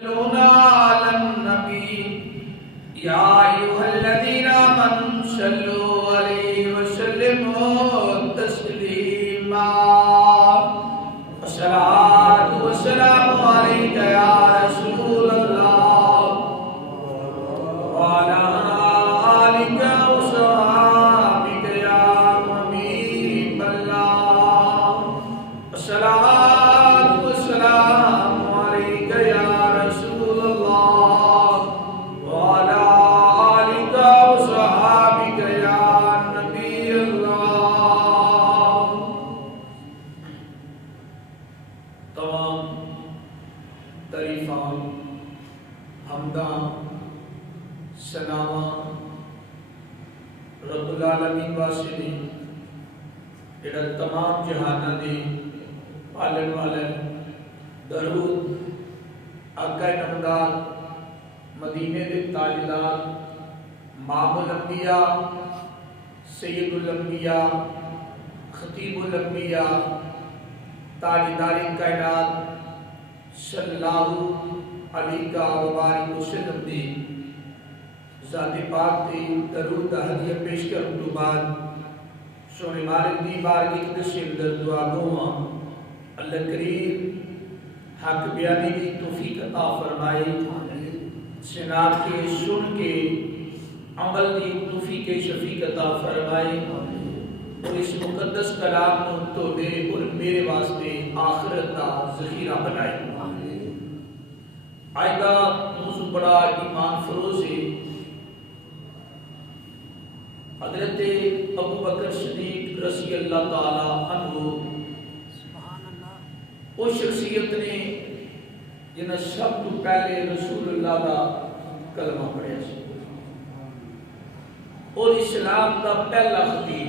يصلون على النبي يا أيها الذين آمنوا صلوا عليه وسلموا تسليما والصلاة والسلام عليك يا رسول الله وعلى آلك وصحبك يا حبيب الله والصلاة والسلام عليك يا رسول الله وعلى آلك وصحبك يا نبي الله. تمام تعریفاں حمداں ثناواں رب العالمین واسطے نے جڑا تمام جہاناں دے پالن والے درود آقا نامدار مدینے دے تاجدار امام الانبیاء سید الانبیاء خطیب الانبیاء تاجدار کائنات صلی اللہ علیہ وآلہ وسلم دی ذات پاک دی درود ہدیہ پیش کرنے تو بعد سونے مالک دی بارگاہ اقدس سے دعا گو اللہ کریم حق بیانی کی توفیق عطا فرمائے، سنات کے سن کے عمل کی توفیق شفیق عطا فرمائے اور اس مقدس کلام کو تو دے اور میرے واسطے آخرت کا ذخیرہ بنائے. آئیدہ موضوع بڑا ایمان فروز ہے. حضرت ابو بکر صدیق رضی اللہ تعالی عنہ وہ شخصیت نے جنہیں سب تو پہلے رسول اللہ کا کلمہ پڑھیا سی اور اسلام کا پہلا خطیب.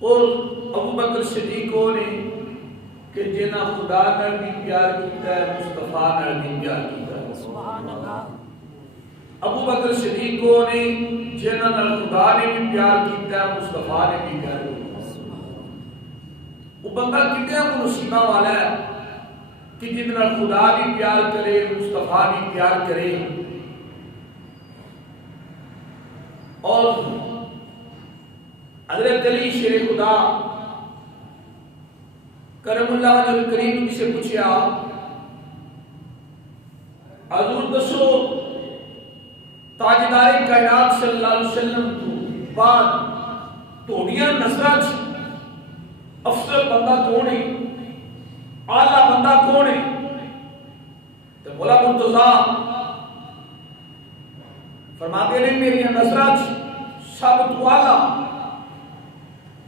اور ابو بکر صدیق نے کہ جنہیں خدا نال بھی پیار کیتا ہے، مصطفیٰ نال بھی پیار کیتا ہے. ابو بکر صدیق نے جنہیں نال خدا نے بھی پیار کیتا ہے، مصطفیٰ نے بھی پیار کیتا ہے. وہ بندہ کتنے نصیبہ والا ہے کہ جتنا خدا بھی پیار کرے، مصطفیٰ بھی پیار کرے. اور حضرت علی شیر خدا کرم اللہ وجہ الکریم نے سے پوچھا حضور دسو تاجدار کائنات صلی اللہ علیہ وسلم تو بعد توڑیاں نظرات افضل بندہ کون ہے، اعلیٰ بندہ کون ہے؟ تو مولا مرتضیٰ فرماتے ہیں میری نظرات سب تو اعلیٰ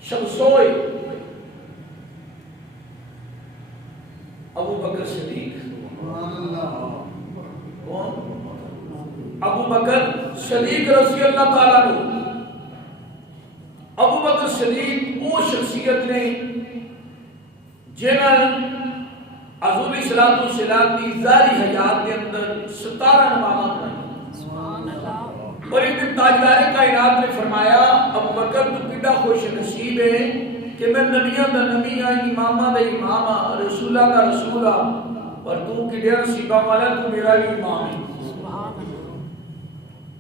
شب سوئے ابو بکر صدیق. کون؟ ابو بکر صدیق رضی اللہ تعالیٰ عنہ. ابو بکر صدیق وہ شخصیت نے جنہاں حضور صلی اللہ علیہ وسلم کی ظاہری حیات کے اندر 17 نمامات بنائیں. اور ایک دن تاجدار کائنات نے فرمایا ابو بکر تو کتنا خوش نصیب ہے کہ میں نبیوں دا نبی ہاں، امامہ دا امام ہاں، رسولہ دا رسول ہاں، اور تو کتنا نصیبہ والا تو میرا بھی امام ہے.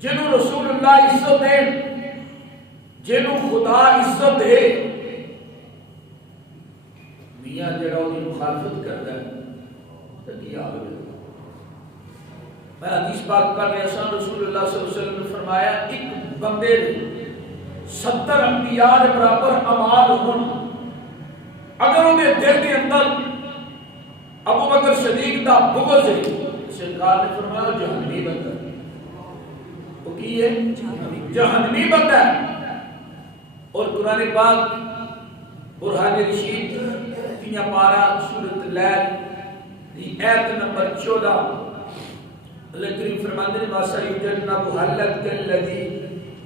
جنہوں رسول اللہ عزت ہے، جنہوں خدا عزت ہے، میاں جڑا انہیں مخالفت کرتا ہے تو کیا ہوگا. میں حدیث پاک پڑھ رہا ہوں، رسول اللہ صلی اللہ علیہ وسلم نے فرمایا ایک بندے نے 70 انبیاء کے برابر اعمال ہون، اگر انہیں دل کے اندر ابو بکر صدیق دا بغض ہے، سرکار نے فرمایا جہنمی بندہ. وہ کی ہے؟ جہنمی بندہ ہے. اور قرآن پاک برہان رشید 3 پارہ سورۃ اللیل دی آیت نمبر 14 اللہ کریم فرماتے ہیں وَسَيُجَنَّبُهَا الْأَتْقَى الَّذِي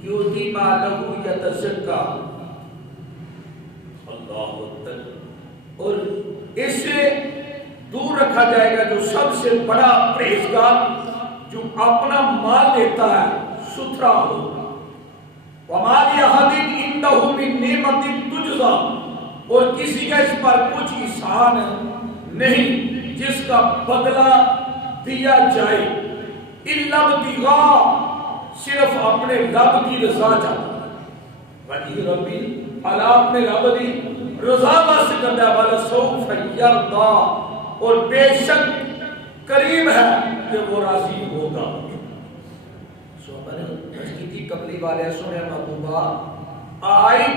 يُؤْتِي مَالَهُ يَتَزَكَّىٰ. اللہ اکبر. اور اس سے دور رکھا جائے گا جو سب سے بڑا پرہیزگار، جو اپنا مال دیتا ہے ستھرا ہو. وَمَا لِأَحَدٍ عِندَهُ مِن نِعْمَةٍ تُجْزَىٰ. اور کسی کا اس پر کچھ احسان نہیں جس کا بدلہ دیا جائے الا ابتغاء صرف اپنے رب کی رضا چاہتا وجہ ربی اللہ اپنے رب کی رضا واسطے کرتا ہے والا سوف یرضا اور بے شک قریب ہے کہ وہ راضی ہوگا. سو میں نے تشکیتی قبلی والے سنے محبوبہ آئی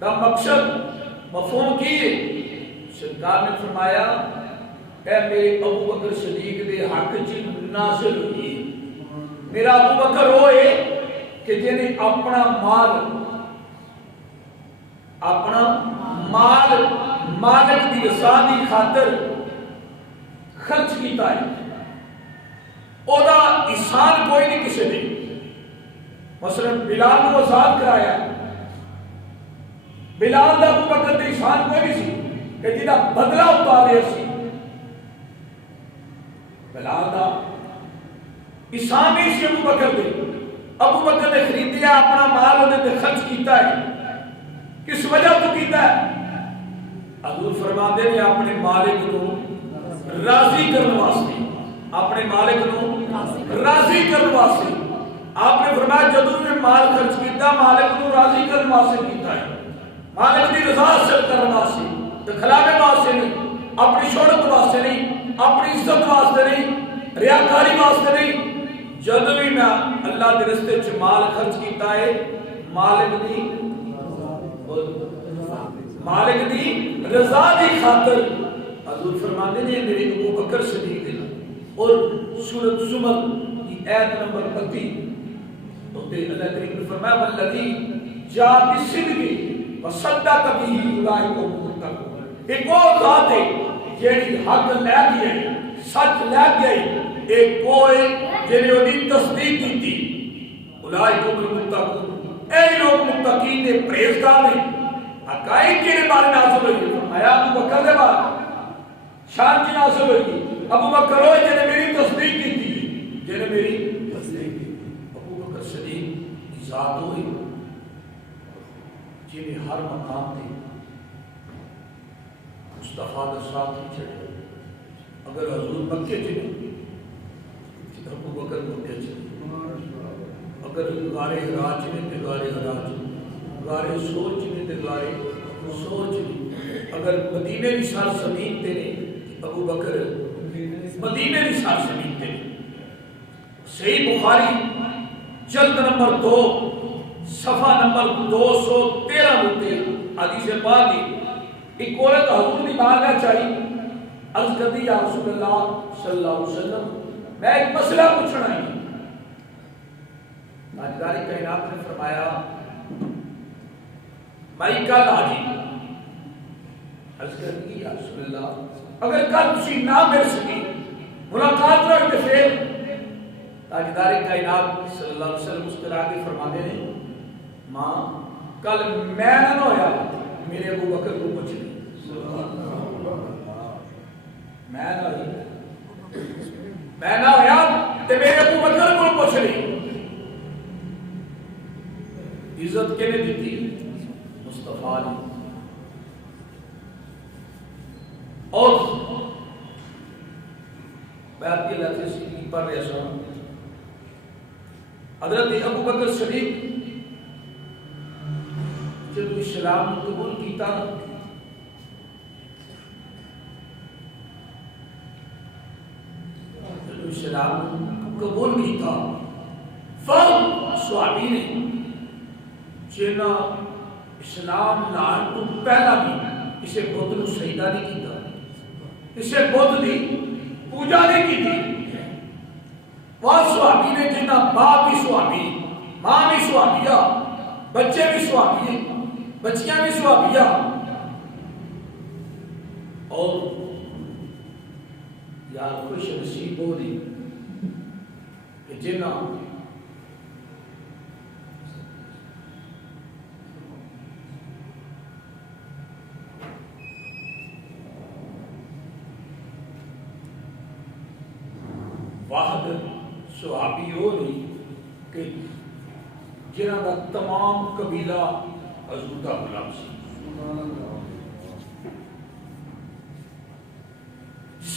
کا مقصد مفہوم کی سرکار نے فرمایا اے میرے ابو بکر صدیق دے حق چ نازل ہوئی. میرا ابو بکر ہوئے کہ جنہیں اپنا مال مالک دی رضا دی خاطر خرچ کیتا ہے. او دا احسان کوئی نہیں کسی نے. مثلا بلال کو آزاد کرایا, بلال دا ابو بکر دے احسان کوئی نہیں سی کہ جدا بدلہ اتارے سی. بلال دا احسان نہیں سی ابو بکر دے. ابو بکر نے خریدیا اپنا مال انہیں تے خرچ کیتا ہے. کس وجہ تو کیتا ہے؟ حضور فرماتے ہیں اپنے مالک کو راضی کرنے واسطے, اپنے مالک کو راضی کرنے واسطے. آپ نے فرمایا جدوں میں مال خرچ کیتا مالک کو راضی کرنے واسطے کیتا ہے, مالک کی رضا حاصل کرنے واسطے, دکھلاوے واسطے نہیں, اپنی شہرت واسطے نہیں, اپنی عزت واسطے نہیں, ریاکاری واسطے نہیں. جدوں بھی میں اللہ کے راستے وچ مال خرچ کیتا ہے مالک دی رضا دی خاطر. حضور فرماتے ہیں میرے ابو بکر صدیق نے اور سورۃ زمر کی آیت نمبر 32 تو اللہ کریم نے فرمایا والذی جاء بالصدق وصدق به اولئک هم المتقون. ایک اور ذات ہے جیڑی حق لے گئی سچ لے گئی, ایک کوئی جنہیں انہی تصدیق کی تھی. اولئک هم المتقون, اے لوگ متقین نے پریزگار ہیں. حقائق کے بارے نازل ہوئی فرمایا ابو بکر دے بارے شان کی نازل ہوئی. ابو بکر ہوئے جنہیں میری تصدیق کی تھی, جنہیں میری تصدیق کی تھی. ابو بکر صدیق ذات ہوئی جنہیں ہر مقام تھی مصطفیٰ کے ساتھ ہی چڑھے. اگر حضور مکے چلے ابو بکر مکے چلے, اگر غار حرا چلے تو غار حرا چلے, غار سور چلے تو غار سور چلے. اگر مدینے کی سر زمین تے نے ابو بکر مدینے کی سر زمین تے. صحیح بخاری جلد نمبر 2 صفحہ نمبر 213 ہوتے حدیث پاک کی ایک عورت حضور نے مانگنا چاہیے. عرض کر دی یا رسول اللہ صلی اللہ علیہ وسلم میں ایک مسئلہ پوچھنا ہے. تاجدار کائنات نے فرمایا میں کل آجی. عرض کر دی یا رسول اللہ اگر کل تسی نہ مل سکی ملاقات رکھ دے پھر. تاجدار کائنات صلی اللہ علیہ وسلم مسکرا کے فرماتے ہیں ماں کل میں نہ ہویا میرے ابو بکر کو پوچھ لی. میں نہ ہویا تے میرے ابو بکر کو پوچھ لی. عزت کے نے دیتی مصطفیٰ نے. اور میں آپ کی لفظ سے پڑھ رہا ہوں حضرت ابو بکر صدیق جب اسلام قبول کیتا اسلام قبول کیتا فرد صحابی نے جنہ اسلام لان تو پہلا بھی اسے بت نو سجدہ نہیں کیتا, اسے بت دی پوجا نہیں کی تھی. وہ صحابی نے جنہ باپ بھی صحابی, ماں بھی صحابیہ, بچے بھی صحابی, بچیاں بھی صحابیہ. اور یار خوش نصیب ہو رہی کہ جنہ واحد صحابی ہو رہی کہ جنہ کا تمام قبیلہ حضور کا غلام سی.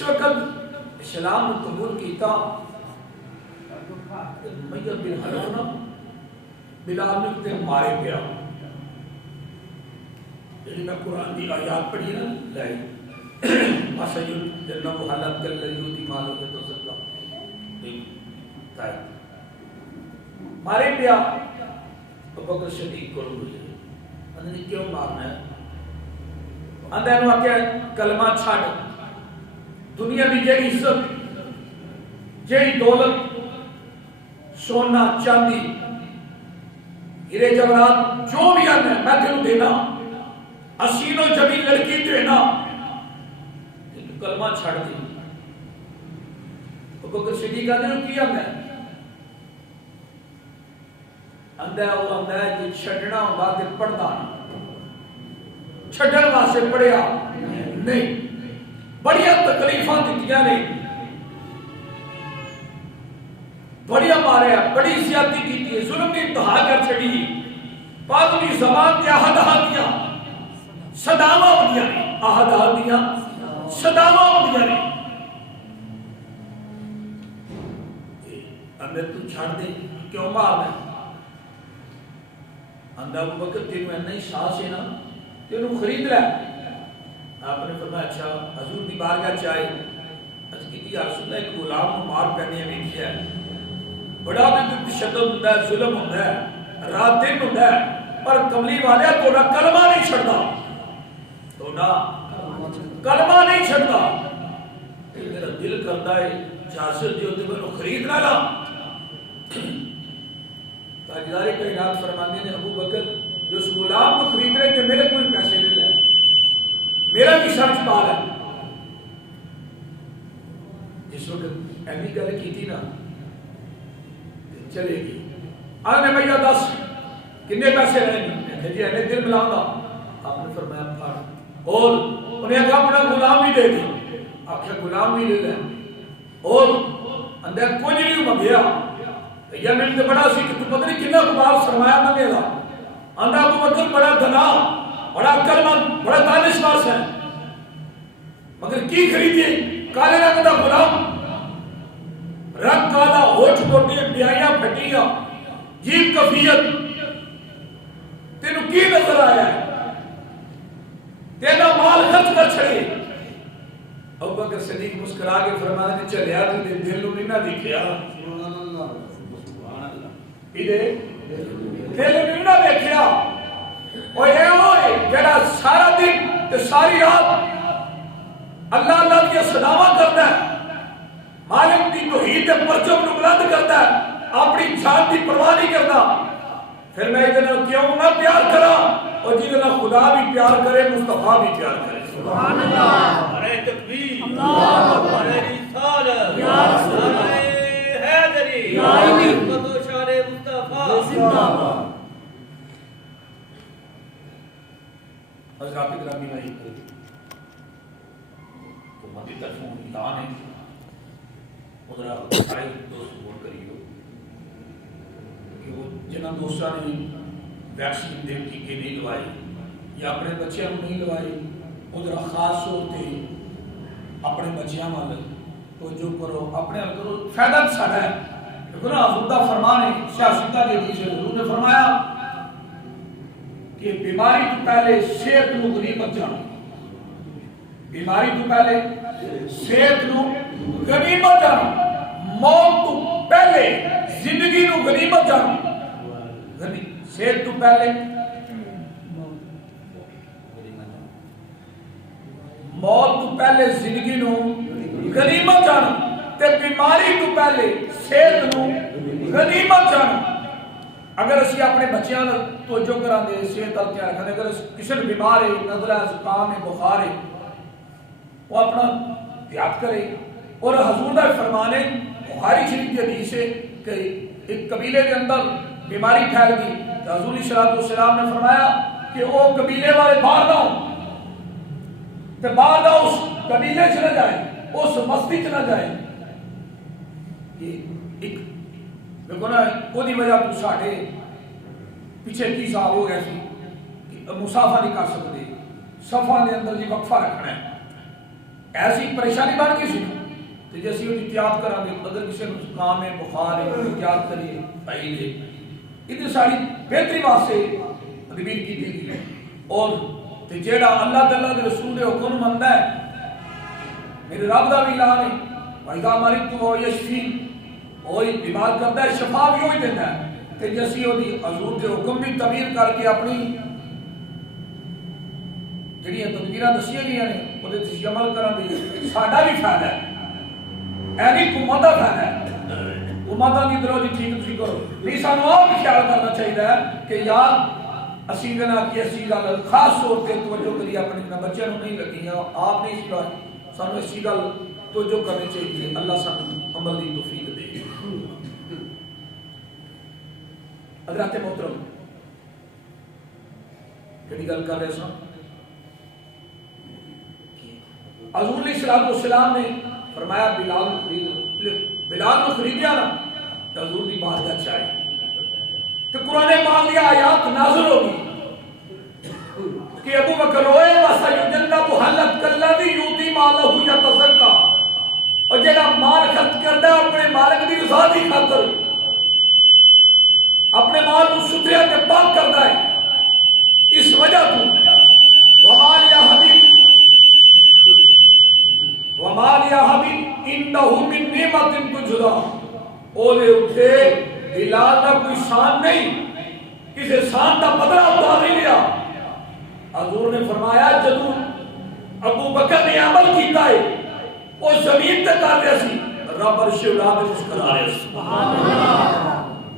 جس وقت اسلام قبول کیتا امیہ بن حلف نا بلال نے تے مارے گیا. یعنی میں قرآن کی آیات پڑھی نا لائی مسجد جنہ کو حالت کر لئیو دی مالو کے تو صدقہ مارے پیا. ابو بکر صدیق کو روزے انہوں نے کیوں مارنا ہے؟ اندھے انہوں نے کہا کلمہ چھاڑ دنیا دی جیڑی عزت جیڑی دولت سونا چاندی ہیرے جواہرات جو بھی آنا ہے میں تینوں دینا حسین و جمیل لڑکی دینا لیکن کلمہ چھاڑ دی. ابو بکر صدیق نے کیا میں اندھا وہ اندھا ہے کہ چھڑنا ہوگا کہ پڑھتا چھڑن واسے پڑھیا نہیں بڑیا تکلیفاں دیتیاں نہیں بڑیا ماریا بڑی زیادتی کی تھی ظلم کی انتہا کر چھڑی پاگلی زبان دیا ہدہ دیا صدامہ دیا آہدہ دیا صدامہ دیا نہیں اندھے تو چھڑ دے کیوں مارنا ہے؟ اندھا ابو بکر تینوں نہیں ساس ہے نا تینوں خرید لے. آپ نے فرمایا اچھا حضور دی بارگاہ چاہے اس کی یا رسول اللہ ایک غلام کو مار کرنے میں کیا ہے بڑا بھی تشدد ہوتا ہے ظلم ہوتا ہے رات دن ہوتا ہے پر کملی والے تو نہ کلمہ نہیں چھڑتا تو نہ کلمہ نہیں چھڑتا. میرا دل کرتا ہے جاسر جو ہوتے میں خرید نہ لا. تاجدار کائنات فرمانے نے ابو بکر جو اس غلام کو خرید رہے کہ میرے کوئی پیسے لے لے میرا بھی سرچ پال ہے. جس وقت ایمی گل کی تھی نا چلے گی آنے بھئیہ 10 کنے پیسے رہے گی جی انہیں دل ملاؤں گا. آپ نے فرمایا پھاڑ اور انہیں کہا اپنا غلام بھی دے دی. آخر غلام بھی لے لیں اور اندر کچھ نہیں مگیا یا میں نے بڑا سی کہ تو پتہ نہیں کتنا قبال سرمایہ مانگے گا. اندھا ابو بکر بڑا دنا بڑا کلمہ بڑا دانشور ہے مگر کی خریدی کالے رنگ دا غلام رنگ کالا ہوٹھ موٹے بیائیاں پھٹیاں جیب کفیت تینوں کی نظر آیا ہے تینا مال خرچ کر چھڑے. ابو بکر صدیق مسکرا کے فرمانے نے چلیا تو دل نو نہیں نہ دیکھیا دل نہیں نہ دیکھیا اوئے جڑا سارا دن تے ساری رات اللہ اللہ کی صداوا کرتا ہے مالک دی توحید تے پرچم نو بلند کرتا ہے اپنی جان دی پرواہ نہیں کرتا پھر میں اتنا کیوں نہ پیار کرا اور جتنا خدا بھی پیار کرے مصطفیٰ بھی پیار کرے. سبحان اللہ ارے تکبیر اللہ اکبر رسالت یا رسول اللہ حیدری یا علی حضرات گرامی میں ایک حکومتی طرفوں اعلان ہے ادھر سارے دوست سپورٹ کریو کہ وہ جنہاں دوستاں نے ویکسین دے ٹیکے نہیں لوائی یا اپنے بچیاں کو نہیں لوائی ادھر خاص ہوتے اپنے بچیاں والے تو جو کرو اپنے کرو فائدہ ساڑھا ہے. لیکن حضور فرمانے سیاستہ کے حدیث حضور نے فرمایا کہ بیماری تو پہلے صحت نو غنیمت جانو بیماری تو پہلے صحت نو غنیمت جانو موت تو پہلے زندگی نو غنیمت جانو صحت تو پہلے موت تو پہلے زندگی نو غنیمت جانو تے بیماری تو پہلے صحت نو غنیمت جانو. اگر اسی اپنے بچیاں توجہ کران دے صحت ال کیا رکھنے اگر کسی نے بیمار ہے نزلہ ہے زکام ہے بخار ہے وہ اپنا احتیاط کرے. اور حضور دا فرمانے بخاری شریف کی حدیث ہے کہ ایک قبیلے کے اندر بیماری پھیل گئی تو حضور صلی اللہ علیہ وسلم نے فرمایا کہ وہ قبیلے والے باہر نہ ہوں تو باہر نہ اس قبیلے سے نہ جائیں اس مستی سے نہ جائیں. ایک دیکھو نا وہ دی وجہ تو ساڑھے پیچھے کی صاحب ہو گیا سی کہ مسافہ نہیں کر سکتے صفحہ دے اندر جی وقفہ رکھنا ہے ایسی پریشانی بن گئی سی تو جی اسی احتیاط کریں گے اگر کسی کو زکام ہے بخار ہے احتیاط کریے بھائی لے اتنی ساری بہتری واسطے تدبیر کی دی گئی اور جیڑا اللہ تعالیٰ کے رسول کے حکم منتا ہے میرے رب کا بھی اعلان ہے وَإِذَا مَرِضْتُ فَهُوَ يَشْفِينِ وہی بیمار کرتا ہے شفا بھی وہی دیتا ہے کہ جیسی وہی حضور کے حکم بھی تعبیر کر کے اپنی جڑی تدبیراں دسیاں گئی ہیں وہ عمل کرن دی ساڈا بھی فائدہ ہے اے نہیں حکومت کا فائدہ ہے حکومت کی طرف جی ٹھیک تسی کرو نہیں سانو آپ بھی خیال کرنا چاہیے کہ یار اسی گنا کی اسی گل خاص طور پہ توجہ کریے اپنے بچوں کو نہیں لگی آپ نہیں سکھائی سانو اسی گل توجہ کرنی چاہیے اللہ سانو عمل کی توفیق دے حضرات محترم کہڑی گل کر رہے سن حضور علیہ السلام نے فرمایا بلال کو خریدیا نا تو حضور کی بارگاہ چاہیے تو قرآن پاک کی آیات نازل ہوگی کہ ابو بکر ہوئے وَسَيُجَنَّبُ حَلَّتْ كَالَّذِي يُؤْتِي مَالَهُ يَتَزَكَّىٰ اور جڑا مال خرچ کرتا ہے اپنے مالک کی رضا کی خاطر اپنے مال کو ستھرا تے پاک کرتا ہے اس وجہ تو وَمَا لِأَحَدٍ عِندَهُ مِن نِعْمَةٍ تُجْزَىٰ او دے اٹھے بلال کا کوئی شان نہیں کسی شان کا بدلہ اتار نہیں لیا حضور نے فرمایا جدو ابو بکر نے عمل کیتا ہے وہ زمین تے کر رہا سی رب عرش اولا پہ مسکرا رہا سی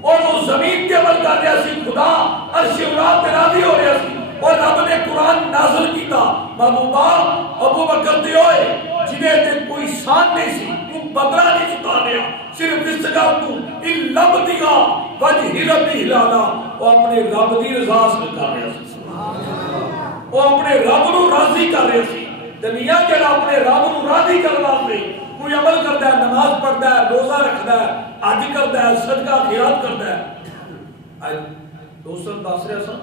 اور وہ زمین تے عمل کر رہا سی خدا عرش اولا پہ راضی ہو رہا سی اور رب نے قرآن نازل کیتا محبوبہ ابو بکر دے ہوئے جنہیں تے کوئی شان نہیں سی کوئی بدلہ نہیں چکا رہا صرف اس جگہ تو ان لب دیا وجہ ربی ہلالا وہ اپنے رب دی رضا سے کر رہا سی وہ اپنے رب نو راضی کر رہے سی دنیا جڑا اپنے رب نو راضی کرنا پہ کوئی عمل کرتا ہے نماز پڑھتا ہے روزہ رکھتا ہے حج کرتا ہے صدقہ خیرات کرتا ہے دوستوں دس رہا سن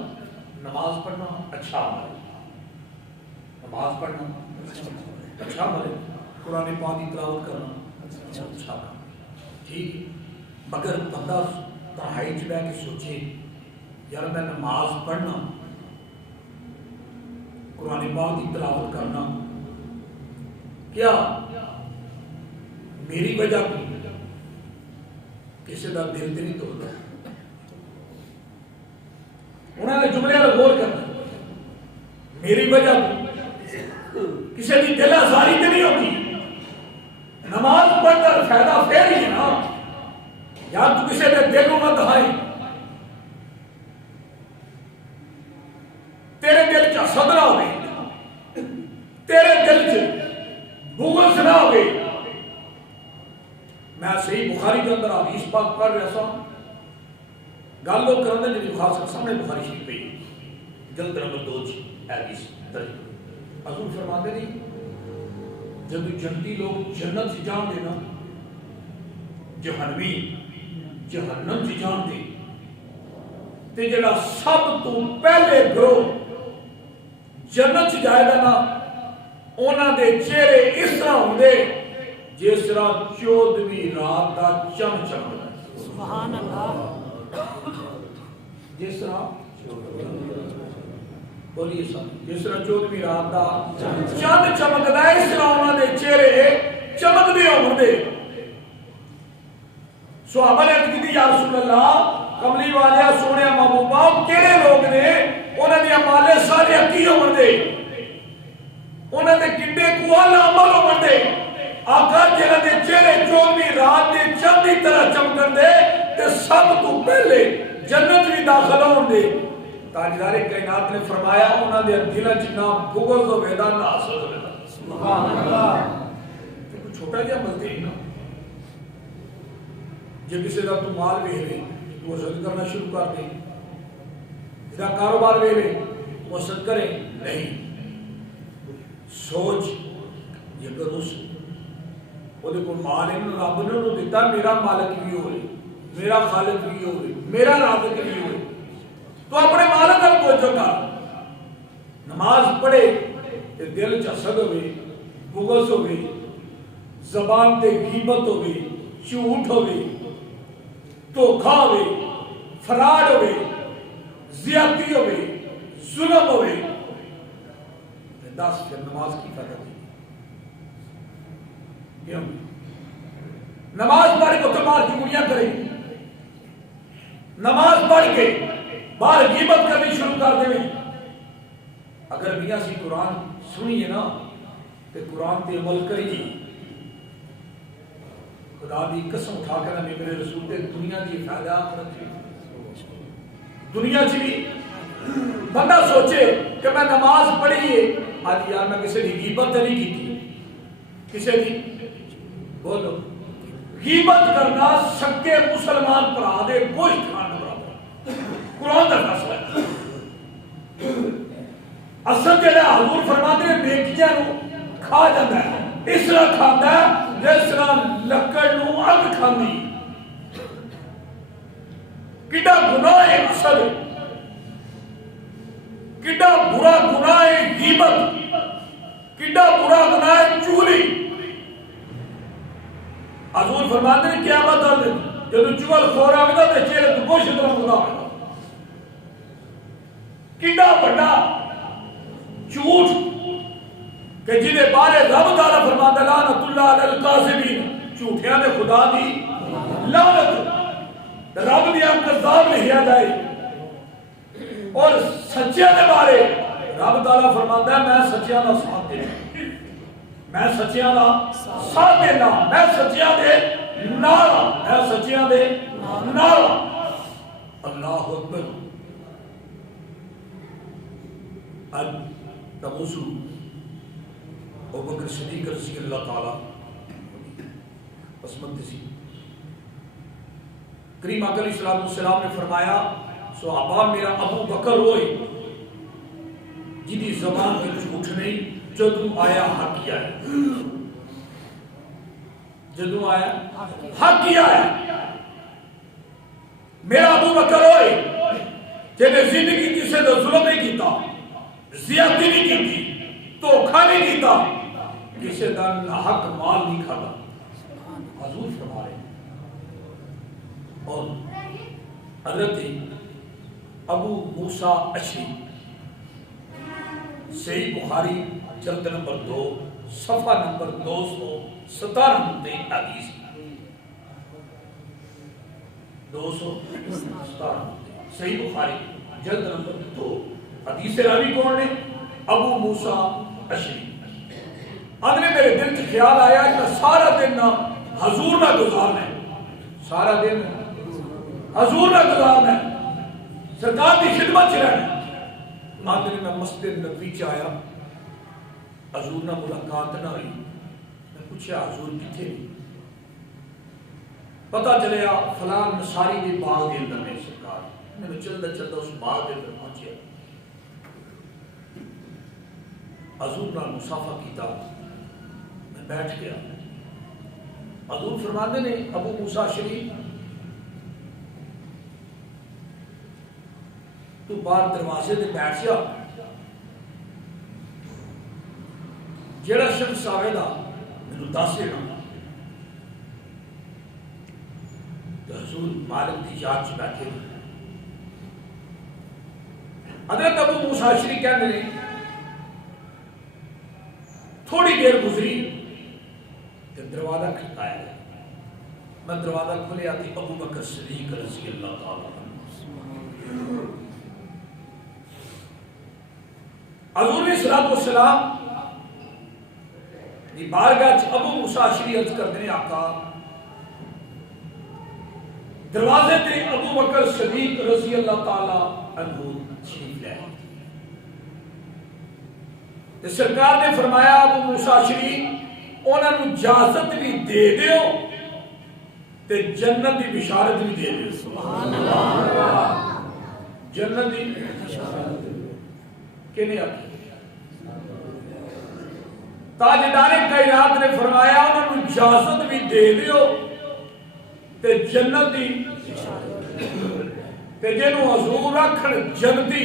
نماز پڑھنا اچھا عمل ہے نماز پڑھنا اچھا عمل ہے قرآن پاک کی تلاوت کرنا اچھا کام ٹھیک مگر بندہ تنہائی چ بیٹھ کے سوچے یار میں نماز پڑھنا قرآن پاک کی تلاوت کرنا کیا میری وجہ کسی کا دل نہیں توڑتا انہوں نے جملے کا غور کرنا میری وجہ کسی کی دل آزاری تو نہیں ہوتی نماز پڑھ کر فائدہ پھر ہی ہے نا یار تو کسی نے دل نہ دہائی تیرے دل چ صدرہ ہو گئی تیرے دل چ بغض نہ ہو گئی میں صحیح بخاری کے اندر حدیث پاک پڑھ رہا سا گل لوگ کرنے جی خاص کر سامنے بخاری شریف پہ جلد نمبر 2 حدیث درج حضور فرماتے نہیں جب جنتی لوگ جنت سے جان دے نا جہنمی جہنم سے جان دے تے جڑا سب تو پہلے گروہ جنت سے جائے گا نا انہاں دے چہرے اس طرح ہوندے جس طرح 14ویں رات دا چم چمکدا ہے سبحان اللہ جس طرح بولیے سب جس طرح 14ویں رات دا چند چمکدا ہے اس طرح انہاں دے چہرے چمکدے ہوندے صحابہ نے عرض کی یا رسول اللہ کملی والیا سونے محبوبہ کیڑے لوگ نے انہاں دی اعمال صالحہ کی ہوندے انہاں دے کڈے کوال عمل ہوندے آقا جنہاں دے چہرے 14ویں رات دے چند دی طرح چمکن دے تے سب تو پہلے جنت بھی داخل ہوندے تاجدار کائنات نے فرمایا انہاں دے دلاں وچ نہ بغض ہوے دا نہ حسد ہوے دا سبحان اللہ تے چھوٹا جہا عمل تے نا جب کسی کا تو مال وے لے تو حسد کرنا شروع کر دے جس کا کاروبار وے لے وہ حسد کرے نہیں سوچ یہ اگر اس وہ دیکھو مال ان رب نے انہوں دیتا میرا مالک بھی ہوئے میرا خالق بھی ہوئے میرا رازق بھی ہوئے تو اپنے مالک کا توجہ کر نماز پڑھے تے دل چ حسد ہوئے بغض ہوگی، زبان تے غیبت ہوگی، جھوٹ ہوگی، دھوکھا ہوگی، فراڈ ہوگی، زیادتی ہوگی، ظلم ہوگی، دس پھر نماز کی فائدہ دی؟ کیوں؟ نماز پڑھ کے تو باہر چگلیاں کرے گی، نماز پڑھ کے باہر غیبت کرنی شروع کر دیں۔ اگر میاں سی قرآن سنیے نا تو قرآن پہ عمل کریے، خدا دی قسم اٹھا کر نبی میرے رسول تے دنیا کی فائدہ دنیا چ بھی بندہ سوچے کہ میں نماز پڑھی ہے، آج یار میں کسی کی غیبت نہیں کی تھی، کسی کی بولو غیبت کرنا سکے مسلمان پرا دے گوشت کھانے برابر، قرآن کا فیصلہ ہے۔ اصل جہاں حضور فرماتے ہیں بیٹیاں نو کھا جاتا ہے، اس طرح کھاتا ہے جس طرح لکڑ نو اگ کھاندی۔ کڈا گناہ ہے اصل، کڈا برا گناہ ہے غیبت، کڈا برا گناہ ہے چغلی۔ حضور فرماتے ہیں قیامت والے دن جب چغل خور آئے گا تو چہرے تو گوشت طرح خدا آئے گا۔ کڈا بڑا جھوٹ کہ جنہیں بارے رب تعالیٰ فرماتا لعنت اللہ علی الکاذبین، جھوٹیاں نے خدا دی لعنت، رب دیا کذاب لکھیا جائے۔ اور سچیاں دے بارے رب تعالیٰ فرماتا ہے میں سچیاں دا ساتھ دینا، میں سچیاں دا ساتھ دینا، میں سچیاں دے نالا، میں سچیاں دے نالا۔ اللہ اکبر۔ اب تموسو ابو بکر صدیق رضی اللہ تعالیٰ قسمت سی کریم آقا علیہ السلام نے فرمایا صحابہ میرا ابو بکر ہوئے جنہی زبان کی جھوٹ نہیں، جدوں آیا حق کیا ہے، جدوں آیا حق کیا ہے۔ میرا ابو بکر ہوئے جنہیں زندگی کسی نے ظلم نہیں کیتا، زیادتی نہیں کیتی، دھوکھا نہیں کیتا، کسی کا ناحق مال نہیں کھاتا۔ حضور فرما رہے ہیں۔ اور حضرت ابو موسیٰ اشعری صحیح بخاری جلد نمبر 2 صفحہ نمبر 217 میں حدیث 217 صحیح بخاری جلد نمبر 2 حدیث راوی کون نے؟ ابو موسیٰ اشعری۔ اب نے میرے دل سے خیال آیا کہ سارا دن نہ حضور نہ گزارنا ہے، سارا دن حضور نہ گزارنا ہے، سرکار کی خدمت چ رہنا ہے۔ آدمی میں مسجد نبوی چ آیا، حضور نہ ملاقات نہ ہوئی، میں پوچھا حضور کتنے نہیں؟ پتہ چلیا فلان نصاری کے باغ کے اندر میں سرکار، میں چلتا چلتا اس باغ کے اندر پہنچیا، حضور نہ مصافحہ کیتا، میں بیٹھ گیا۔ حضور فرماتے نے ابو موسیٰ اشعری تو باہر دروازے دے بیٹھ جا، جیڑا شخص آئے گا مینوں دس دینا۔ حضور مالک دی یاد چ بیٹھے، حضرت ابو موسیٰ اشعری کہنے لگے، تھوڑی دیر گزری کہ دروازہ کھٹکایا گیا، میں دروازہ کھولیا تھی ابو بکر صدیق رضی اللہ تعالیٰ عنہ۔ حضور علیہ السلام دی بارگاہ چ ابو موسیٰ اشعری عرض کرتے ہیں آقا دروازے تے ابو بکر صدیق رضی اللہ تعالیٰ عنہ تشریف لے آئے۔ تے سرکار نے فرمایا ابو موسیٰ اشعری انہاں نوں اجازت بھی دے دیو تے جنت دی بشارت بھی دے دیو۔ سبحان اللہ، جنت دی بشارت کنے آتی؟ تاجدار کائنات نے فرمایا انہاں نوں اجازت بھی دے دیو تے جنت دی تے جنوں حضور رکھن جنتی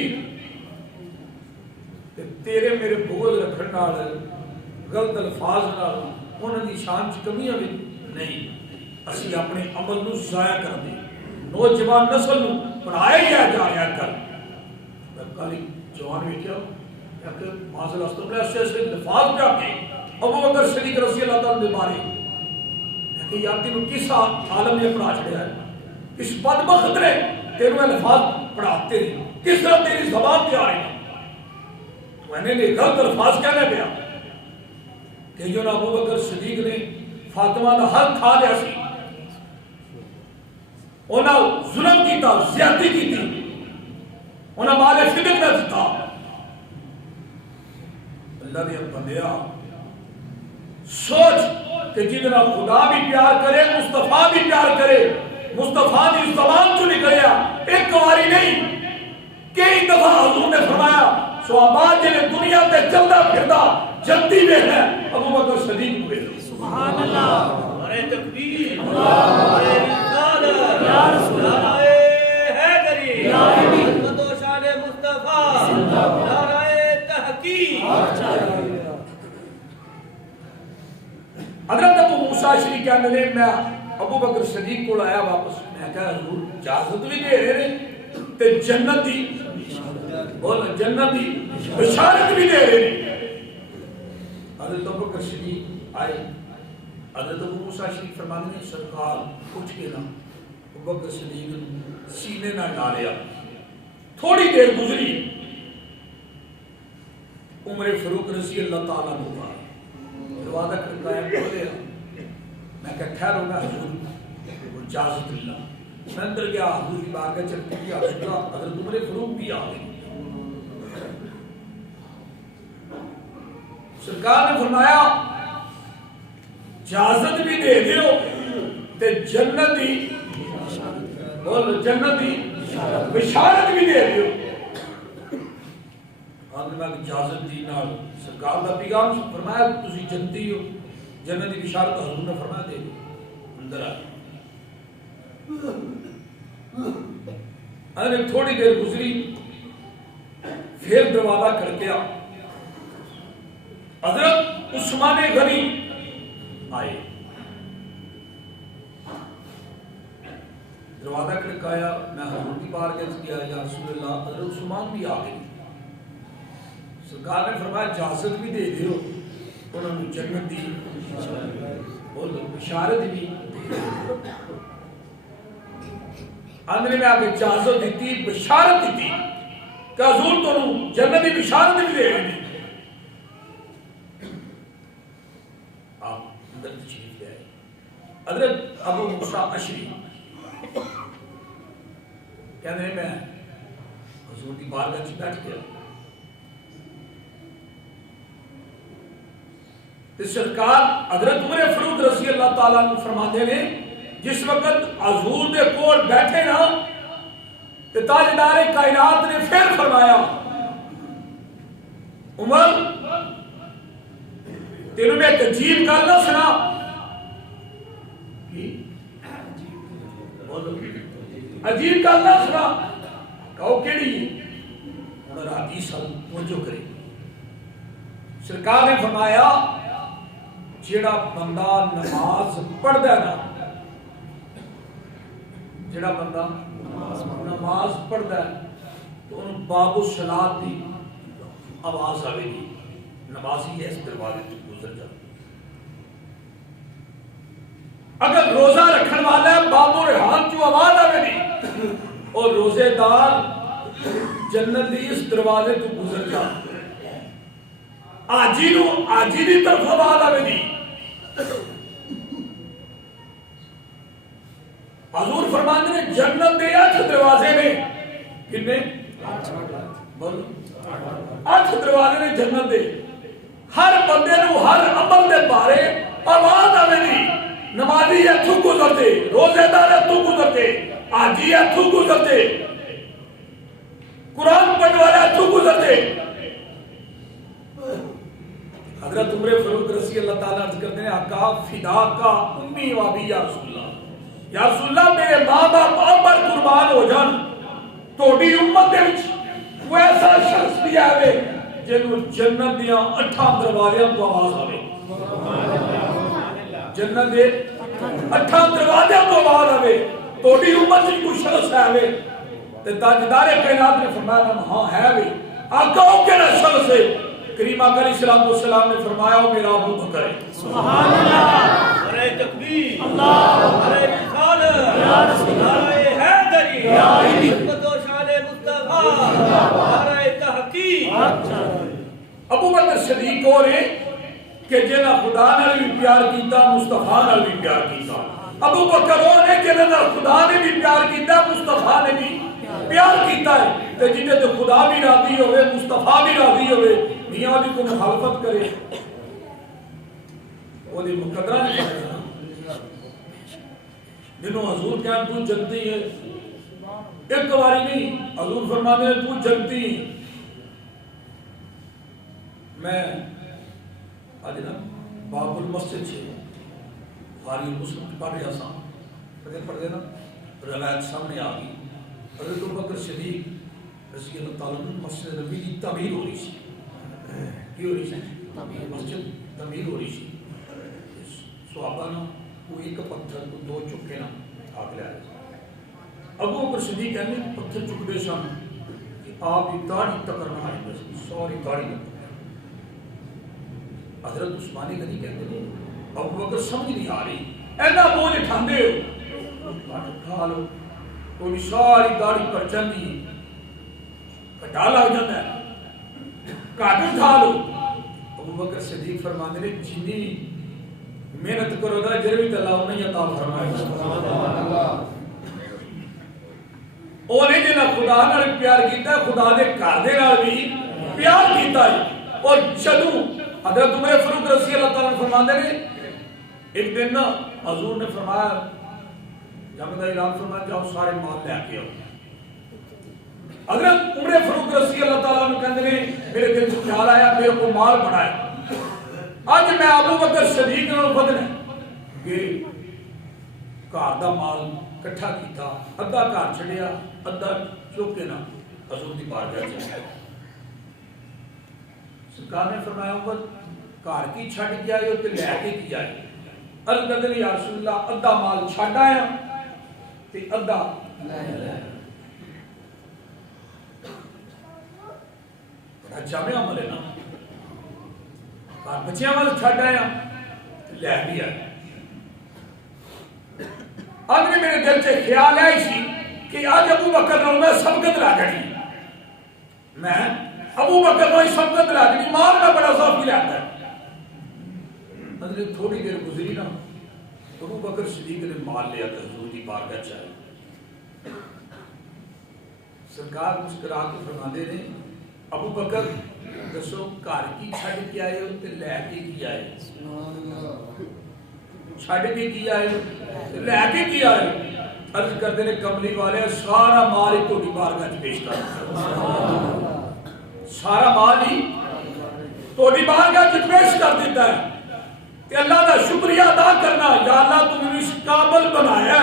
تے تیرے میرے بغض رکھن نال غلط الفاظ نال انہاں دی شان چ کمی ہوے نہیں، اسی اپنے عمل نو ضائع کر دے، نوجوان نسل نو پڑھایا جا رہا کر کل جوان ویکھیا کہ معاذ اللہ استغفر اللہ سے الفاظ پہ کے ابو بکر صدیق رضی اللہ تعالیٰ دے بارے کہ یار تینوں کس عالم نے پڑھا چھڑیا ہے، اس بدبخت نے تینوں الفاظ پڑھاتے ہیں، کس طرح تیری زبان پہ آ رہی ہے، میں نے غلط الفاظ کہنے پیا کہ جو ابو بکر صدیق نے فاطمہ دا حق کھا لیا سی، انہاں ظلم کیتا، زیادتی کیتی، انہاں مال فدق نہ دیتا۔ اللہ دے بندیا سوچ کہ جتنا خدا بھی پیار کرے مصطفیٰ بھی پیار کرے، مصطفیٰ کی زبان تو نکلیا ایک واری نہیں، کئی دفعہ حضور نے فرمایا صحابہ جنہیں دنیا تے چلدا پھردا جنتی میں ہے ابو بکر صدیق ہوئے۔ سبحان اللہ، نعرہ تکبیر، نعرہ رسالت، یا رسول اللہ، حیدری، خدمت و شان مصطفیٰ، نعرہ تحقیق۔ حضرت ابو موسیٰ شریف کہنے لے میں ابو بکر صدیق کو لایا واپس، میں کہا حضور اجازت بھی دے رہے ہیں تے جنت دی بول جنت دی بشارت بھی دے رہے ہیں۔ حضرت ابو بکر صدیق آئے، حضرت ابو موسیٰ شریف فرمانے نے سرکار کچھ کے نا ابو بکر صدیق سینے نہ ڈالیا، تھوڑی دیر گزری عمر فاروق رضی اللہ تعالیٰ عنہ دروازہ کھڑکایا کھولیا، میں کہا ٹھہرو میں حضور اجازت اللہ، میں اندر گیا حضور کی بارگاہ چلتی گیا، حضرت عمر فاروق بھی آ گئی، سرکار نے فرمایا اجازت بھی دے دیو تے جنت دی بول جنت دی بشارت بھی دے دیو۔ میں اجازت دی نال سرکار دا پیغام فرمایا تسی جنتی ہو، جنت دی بشارت حضور نے فرمایا دے دو، اندر آ۔ حضرت تھوڑی دیر گزری پھر دروازہ کھڑکیا، حضرت عثمان غنی آئے، دروازہ کھڑکایا، میں حضور کی بارگاہ کیا یا رسول اللہ، حضرت عثمان بھی آ گئی، سرکار نے فرمایا اجازت بھی دے دیو، انہوں نے جنت دی بولو بشارت بھی، اندر میں آگے اجازت دیتی بشارت دیتی کہ حضور تو جنت دی بشارت بھی دے رہے ہیں۔ آپ اندر تشریف لے آئے، حضرت ابو موسیٰ اشعری کہنے ہیں میں حضور کی بارگاہ سے بیٹھ گیا، سرکار حضرت عمر فاروق رضی اللہ تعالیٰ عنہ فرماتے ہیں جس وقت حضور دے کول بیٹھے نا تو تاجدار کائنات نے پھر فرمایا عمر تینوں میں ایک عجیب گل نہ سنا، عجیب گل نہ سنا، کہو کیڑی؟ عمر حدیث توجہ کرے، سرکار نے فرمایا جیڑا بندہ نماز پڑھدا ہے نا، جیڑا بندہ نماز پڑھدا ہے تو ان باب الصلاۃ دی آواز آئے گی، نمازی ہے اس دروازے تو گزر جائے۔ اگر روزہ رکھن والا ہے باب الریحان جو آواز آئے گی اور روزے دار جنت دی اس دروازے تو گزر جائے، آجی نو آجی دی طرف آواز آئے گی۔ حضور فرماتے ہیں جنت دے 8 دروازے نے، کتنے؟ بولو 8 دروازے نے جنت دے، ہر بندے نو ہر عمل دے بارے آواز آوے دی، نمازی اتھو گزر دے، روزے دار اتھو گزر دے، آجی اتھو گزر دے، قرآن پڑھنے والا اتھو گزر دے۔ حضرت عمر فاروق رضی اللہ تعالیٰ عرض کرتے ہیں آقا فدا کا امی و ابی یا رسول اللہ، یا رسول اللہ میرے ماں باپ آپ پر قربان ہو جان، توڑی امت دے وچ وہ ایسا شخص بھی آوے جنہوں جنت دیا 8 دروازیاں تو آواز آوے، جنت دے 8 دروازیاں تو آواز آوے، توڑی امت جی کوئی شخص ہے وے تے تاجدار کائنات نے فرمایا ہاں ہے وے، آقا ہو کے نہ شخص ہے، کریم آقا علیہ السلام نے فرمایا وہ میرا ابو بکر ہے۔ سبحان اللہ، نعرہ تکبیر، اللہ، نعرہ رسالت، یا رسول اللہ، نعرہ حیدری، یا علی، خدمت و شان مصطفیٰ، نعرہ تحقیق۔ ابو بکر صدیق اور ہے کہ جنہ خدا نے بھی پیار کیتا، مصطفیٰ نے بھی پیار کیتا۔ ابو بکر اور ہے کہ جنہ خدا نے بھی پیار کیتا، مصطفیٰ نے بھی پیار کیتا ہے، تے جنہیں تو خدا بھی راضی ہوئے، مصطفیٰ بھی راضی ہوئے، میاں دی کو مخالفت کرے وہ دی مقدرہ نہیں کرے، جنہوں حضور کہاں تو جنتی ہے، ایک باری نہیں، حضور فرماتے ہیں تو جنتی ہے۔ میں آج نا باب المسجد سے بخاری مسلم پڑھ رہا سا، پڑھ نا روایت سامنے آ گئی، حضرت ابوبکر صدیق رضی اللہ تعالیٰ عنہ مسجد نبی کی تعمیر ہو رہی سی، کی ہو رہی سی؟ مسجد تعمیر ہو رہی سی، صحابہ نا وہ ایک پتھر کو 2 چکے نا آگ لے آئے، ابو بکر صدیق کہنے پتھر چک دے سن کہ آپ کی داڑھی تک رہا ہے، سوری داڑھی تک۔ حضرت عثمانی غنی کہتے ہیں ابو بکر سمجھ نہیں آ رہی، اینا بوجھ اٹھاندے ہو اٹھا لو، کوئی ساری داڑھی پر چندی کٹا لگ جاتا ہے، کاٹ اٹھا لو۔ ابو بکر صدیق فرمانے نے جنی محنت کرو دا جروی اللہ انہیں عطا فرمائے، اونے جنہ خدا نے پیار کیتا ہے، خدا نے کردے نال بھی پیار کیتا ہے۔ اور جدوں حضرت عمر فاروق رضی اللہ تعالیٰ نے فرماتے ہیں ایک دن نا حضور نے فرمایا جب دا اعلان فرمایا جاؤ سارے مال لے کے آؤ، حضرت عمر فاروق رضی اللہ تعالیٰ نے کہتے ہیں میرے دل سے خیال آیا میرے کو مال بنایا، آج میں ابو بکر صدیق نے بدلے کہ گھر دا مال کٹھا کیتا، ادھا گھر چھڑیا، ادھا چوک کے نا حضور دی بارگاہ چلے، سرکار نے فرمایا عمر گھر کی چھڑ کے آئے ہو تے لے کے کی آئے، عرض کردے یا رسول اللہ ادھا مال چھڑ آیا تے ادھا بڑا جامع عمل ہے نا، گھر بچیاں وال چھڑ آیا تے لے بھی آئے۔ آج میں میرے دل سے خیال آئی سی کہ آج ابو بکر نال میں سبقت لا گئی، میں ابو بکر نال سبقت لا گئی، مال میں بڑا ضعف لاتا ہے۔ حضرت تھوڑی دیر گزری نا ابو بکر صدیق نے مال لیا تو حضور کی بارگاہ چاہے، سرکار مسکرا کے فرماتے ہیں ابو بکر دسو گھر کی چھڑ کے آئے ہو تے لے کے کی آئے، چھڑ کے کی آئے لے کے کی آئے، عرض کرتے ہیں کملی والے سارا مال ہی تھوڑی بارگاہ پیش کر، سارا مال ہی تھوڑی بارگاہ پیش کر دیتا ہے کہ اللہ کا شکریہ ادا کرنا، یا اللہ تم نے اس قابل بنایا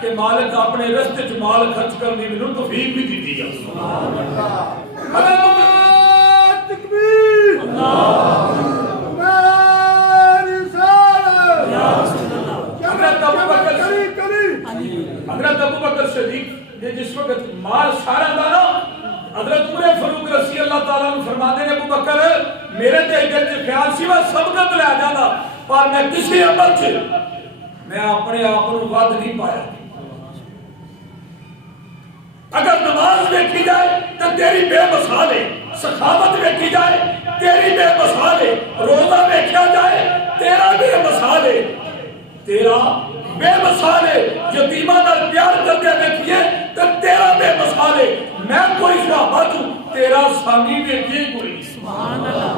کہ مالک اپنے رستے چ مال خرچ کرنے میں توفیق بھی دیتی جا۔ تکبیر، حضرت ابو بکر صدیق نے جس وقت مال سارا دانا، حضرت عمر فاروق رضی اللہ تعالیٰ عنہ فرماتے ہیں ابو بکر میرے دل کے خیال سی میں سبقت لے جانا، پر میں کسی عمل سے میں اپنے آپ کو ود نہیں پایا۔ اگر نماز دیکھی جائے تو تیری بے مثال ہے، سخاوت دیکھی جائے تیری بے مثال ہے، روزہ دیکھا جائے تیرا بے مثال ہے، تیرا بے مثال ہے، یتیمہ نال پیار کرتے دیکھیے تو تیرا بے مثال ہے، میں کوئی صحابت ہوں تیرا سامی دیکھیے کوئی، سبحان اللہ۔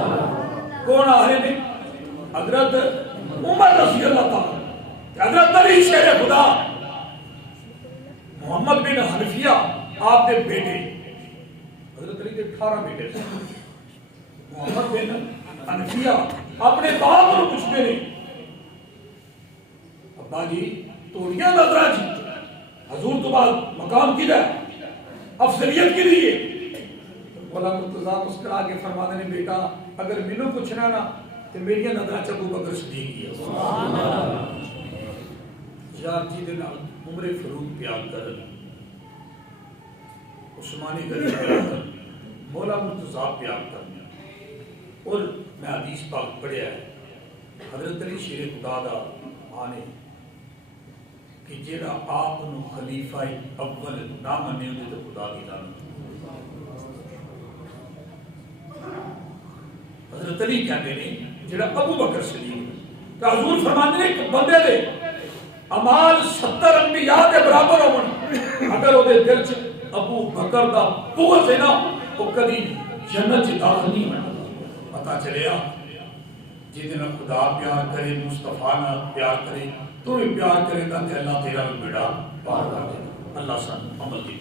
کون آ رہے ہیں؟ حضرت عمر رضی اللہ تعالیٰ، حضرت علی شیر خدا، محمد بن حنفیہ آپ کے بیٹے، حضرت علی کے 18 بیٹے، محمد بن حنفیہ اپنے باپ کو پوچھتے ہیں ابا جی توڑیاں نظرہ جی حضور تو بعد مقام کی ہے افضلیت کے لیے، مولا مرتضیٰ مسکرا کے فرماتے نے بیٹا اگر مینوں پوچھنا نا تو میری نظر چ ابو بکر صدیق ہی ہے سبحان اللہ یار جی دے نال عمر فاروق پیار کر عثمانی غنی پیار کر مولا مرتضیٰ پیار کر اور میں حدیث پاک پڑھیا ہے حضرت علی شیر خدا دا مانے کہ جیڑا آپ نو خلیفہ اول نہ منے اندے تو خدا دی لعنت حضرت علی کہتے ہیں جڑا ابو بکر صدیق کہ حضور فرماتے ہیں کہ بندے دے امال 70 انبیاء دے برابر ہون اگر او دے دل چ ابو بکر دا بغض ہے نا او کبھی جنت چ داخل نہیں ہونا پتہ چلیا جس دن خدا پیار کرے مصطفیٰ نہ پیار کرے تو بھی پیار کرے گا کہ اللہ تیرا بھی بیڑا پار کر دے اللہ سن عمل کی